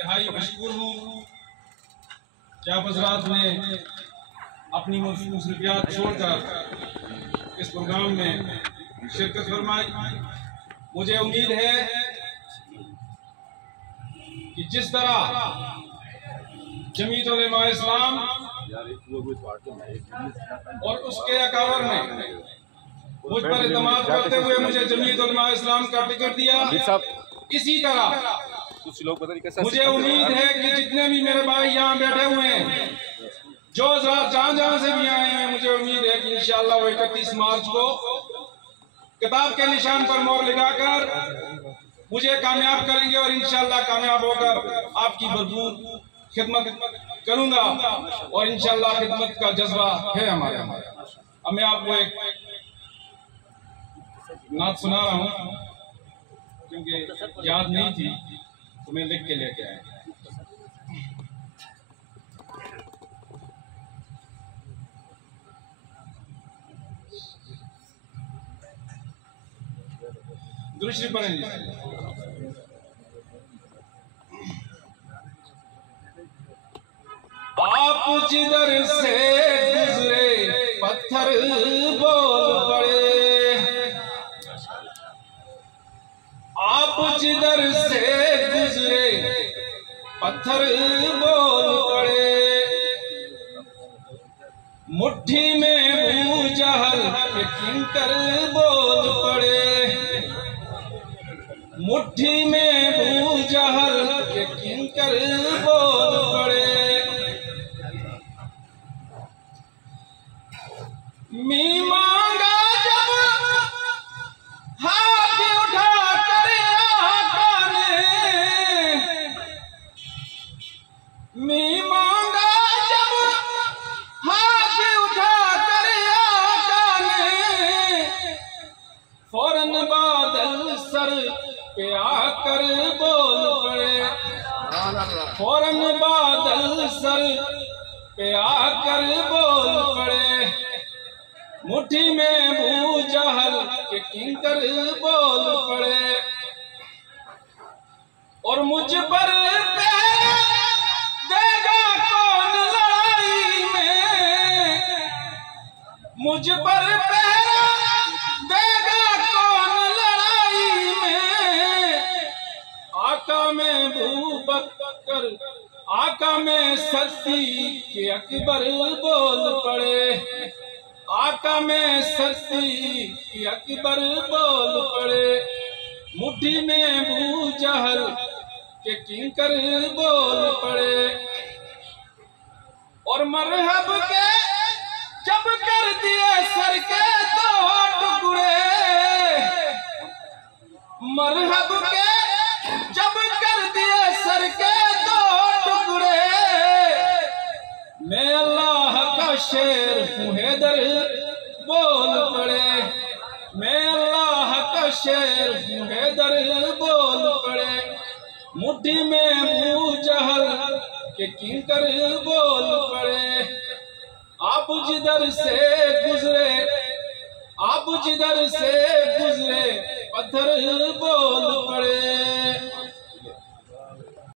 इंतहाई मशकूर हूँ कि आप हज़रात ने अपनी मसरूफियात छोड़कर इस प्रोग्राम में शिरकत फरमाई। मुझे उम्मीद है कि जिस तरह जमीयत उलमा इस्लाम और उसके अकाबर ने मुझ पर इत्मीनान करते हुए मुझे जमीयत उलमा इस्लाम का टिकट दिया, इसी तरह मुझे उम्मीद है कि जितने भी मेरे भाई यहाँ बैठे हुए हैं, जो जहाँ जहाँ से भी आए हैं, मुझे उम्मीद है कि इंशाअल्लाह वो 31 मार्च को किताब के निशान पर मोहर लगाकर मुझे कामयाब करेंगे और इंशाअल्लाह कामयाब होकर आपकी भरपूर खिदमत करूंगा और इंशाअल्लाह खिदमत का जज्बा है हमारे। अब मैं आपको एक नात सुना रहा हूँ क्योंकि याद नहीं थी तो मैं लिख के लेके आया। दूसरी पढ़ेंगे। आप जिधर से गुजरे पत्थर बोल पड़े, आप जिधर से गुजरे पत्थर बोल पड़े, मुट्ठी में अबू जहल के किंकर बोल पड़े, मुट्ठी में अबू जहल के किंकर बोल पड़े। मी मांगा जब हाथ उठा कर आका ने, मी मांगा जब हाथ उठा कर आका ने, फौरन बादल सर पे आकर बोल पड़े, फौरन बादल सर पे आकर बोल पड़े, मुट्ठी में अबू जहल के किंकर बोल पड़े, और मुझ पर देगा कौन लड़ाई में, मुझ पर देगा कौन लड़ाई में, आका में अबू बकर आका में सिद्दीक़ अकबर बोल पड़े, आका में सिद्दीक़ अकबर बोल पड़े, मुट्ठी में अबू जहल के किंकर बोल पड़े, और मरहब के जब कर दिए सर के दो टुकड़े, मरहब के जब कर दिए सर के दो टुकड़े, मैं अल्लाह का शेर हूँ हैदर बोल पड़े, मैं अल्लाह का शेर हूँ हैदर बोल पड़े, मुट्ठी में अबू जहल के किंकर बोल पड़े, आप जिधर से गुजरे, आप जिधर से गुजरे पत्थर बोल पड़े।